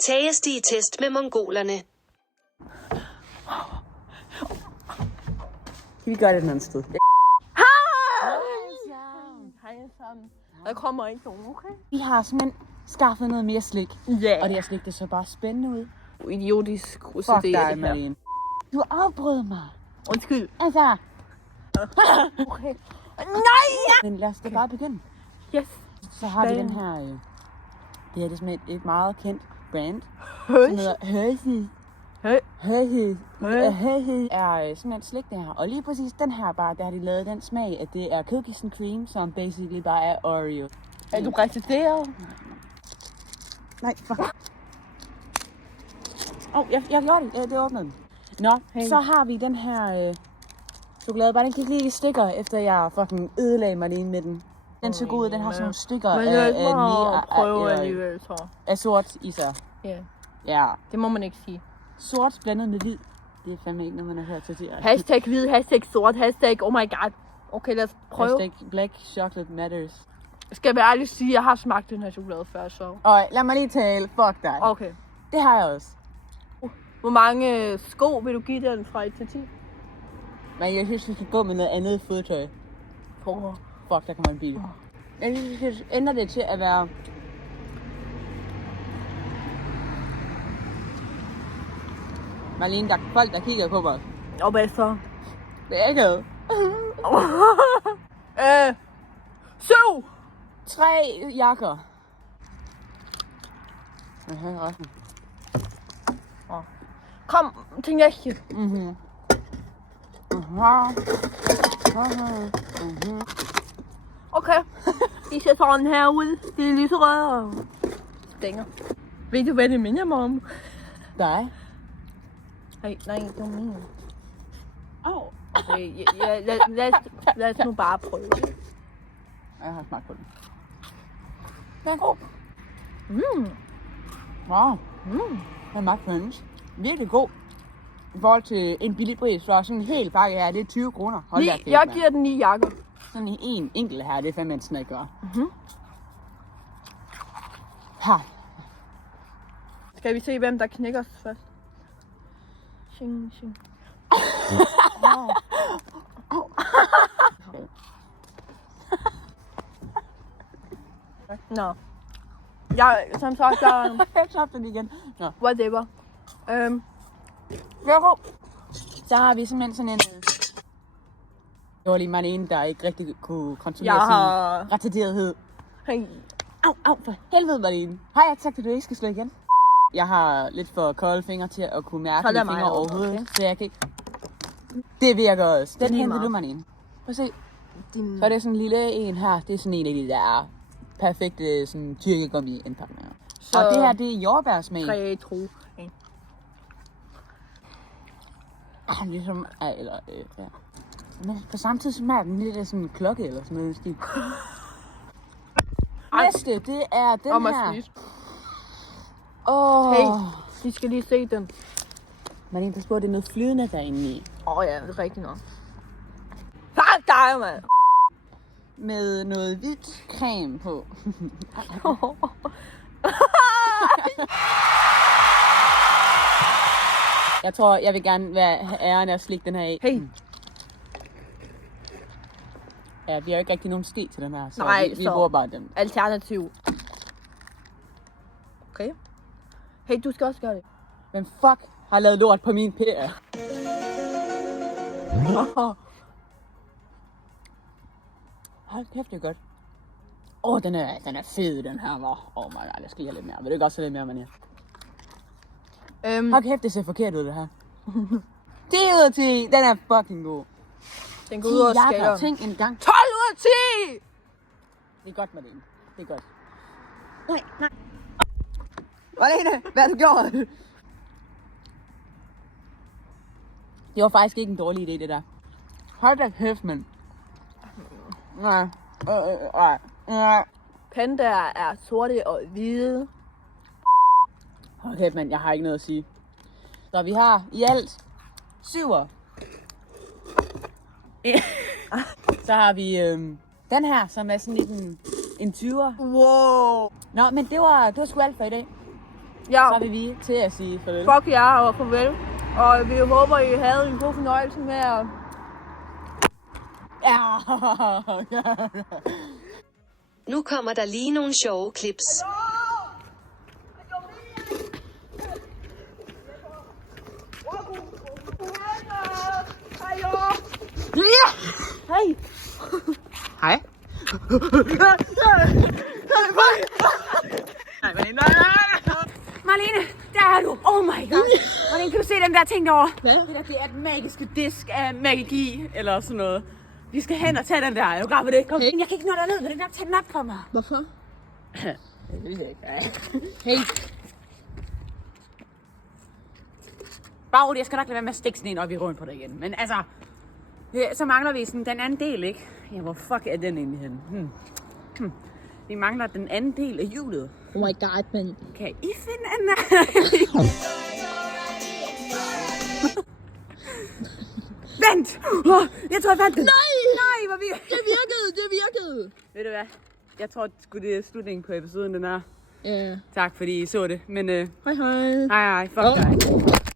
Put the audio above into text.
Tages de i test med mongolerne? Vi gør det et andet sted. Hej sammen. Der kommer ikke nogen, okay? Vi har simpelthen skaffet noget mere slik. Ja. Og det her slik, det så bare spændende ud. Idiotisk Fuck OCD dig, det her. Malene. Du afbrød mig. Undskyld. Altså. Okay. Men lad os da bare begynde. Yes. Så har vi den her. Det her det er simpelthen et meget kendt brand. Som hedder Hershey's. Hershey's er simpelthen slik det her. Og lige præcis den her bare, der har de lavet den smag, at det er cookies and cream, som basically bare er Oreo. Er du retarderet? Nej, fuck. Jeg gjorde det. Det åbnede den. Nå, hey. Så har vi den her chokolade. Bare den gik lige i stykker, efter jeg fucking ødelagde mig lige med den. Den så god ud. Den har sådan nogle stykker Men jeg må prøve alligevel, så. Af sort i sig. Ja. Ja. Det må man ikke sige. Sort blandet med hvid. Det er fandme ikke noget, man har hørt til det. Hashtag hvid, hashtag sort, hashtag oh my god. Okay, lad os prøve. Hashtag black chocolate matters. Skal jeg være ærlig sige, at jeg har smagt den her chokolade før, så. Og lad mig lige tale. Fuck dig. Okay. Det har jeg også. Hvor mange sko vil du give den fra 1 til 10? Men jeg synes, vi skal gå med noget andet fodtøj. Fuck, der kommer en bil. Jeg synes, vi skal ændre det til at være... Marlene, der er folk, der kigger på mig. Og hvad så? Det er ikke noget. 7! 3 jakker. Resten. Kom til næste. Okay. De ser sådan her ud. De er lyserøde og stænger. Ved du, hvad det minder mig om? Dig? Nej, det var min. Okay, lad os nu bare prøve. Jeg har smagt på den. Den er god. Wow. Den er meget crunch. Virkelig god. I forhold til en billig pris, så sådan en hel pakke her, det er 20 kroner. Hold da kæft, Jeg mand. giver den 9 jakker. Sådan en enkelt her, det er fandme en snakker. Her. Skal vi se, hvem der knækker først? Shing, shing. Nå. Som sagt, Jeg tabte den igen. Nå. whatever. Så har vi simpelthen sådan en... Det var lige Marlene, der ikke rigtig kunne kontrollere Jeg sin har... retarderethed. Hey. Au, for helvede, Marlene. Har jeg sagt, at du ikke skal slå igen? Jeg har lidt for kolde fingre til at kunne mærke mine fingre overhovedet, okay. Så jeg kan ikke... Det virker også. Den henter du, Marlene. Prøv at se. Så er det sådan en lille en her. Det er sådan en af de der perfekte sådan tykkegummi indpakninger. Og det her, det er jordbærsmag. Retro. Ligesom, ja. Men på samme tid smager den lidt af sådan en klokke eller sådan noget. Næste, det er den her. Hey, vi skal lige se den. Marlene, pas på, det er noget flydende derinde i. Ja, det er rigtigt nok. Fuck dig, mand! Med noget hvidt creme på. Jeg tror, jeg vil gerne være æren af at slikke den her af. Hey. Ja, vi har ikke rigtig nogen ske til den her, så Nej, vi bruger bare den. Alternativ. Okay. Hey, du skal også gøre det. Men fuck har lavet lort på min pære. Hold kæft, det er godt. Den er fed, den her var. My god, jeg skal lige have lidt mere. Vil du ikke også have lidt mere, Manja? Hold kæft, det ser forkert ud, det her. 10 ud af 10, den er fucking god. Den går ud og skærer. Tænk en gang. 12 ud af 10! Det er godt, Marlene. Det er godt. Nej. Marlene, hvad har du gjort? Det var faktisk ikke en dårlig idé, det der. Hold da kæft, mand. Nej. Pandaer er sorte og hvide. Hold kæft, mand. Jeg har ikke noget at sige. Så vi har i alt 7'er. Så har vi den her, som er sådan lidt en 20'er. Wow. Nå, men det var sgu alt for i dag. Ja. Så vil vi til at sige farvel. Fuck jer og farvel. Og vi håber, I havde en god fornøjelse med at... Ja. Nu kommer der lige nogle sjove clips. Hej. Hej. Marlene, der er du. Oh my god. Marlene, kan du se den der ting derovre? Hvad? Det er den magiske disk af magi, eller sådan noget. Vi skal hen og tage den der. Er du klar på det? Kom. Okay. Jeg kan ikke nå derned, vil du nok tage den op for mig? Hvorfor? Det ved jeg ikke. Hey. Bare roligt, jeg skal nok lade være med at stikke sådan en op i røven på dig igen. Men altså, så mangler vi sådan den anden del, ikke? Ja, hvor fuck er den egentlig henne? Vi mangler den anden del af hjulet. Oh my god, men... Kan I finde en Vent! Jeg tror, jeg fandt den. Nej, hvor virkede. Det virkede. Ved du hvad? Jeg tror sgu det er slutningen på episoden, den er. Ja. Tak fordi I så det. Men Hej hej. hej, fuck dig.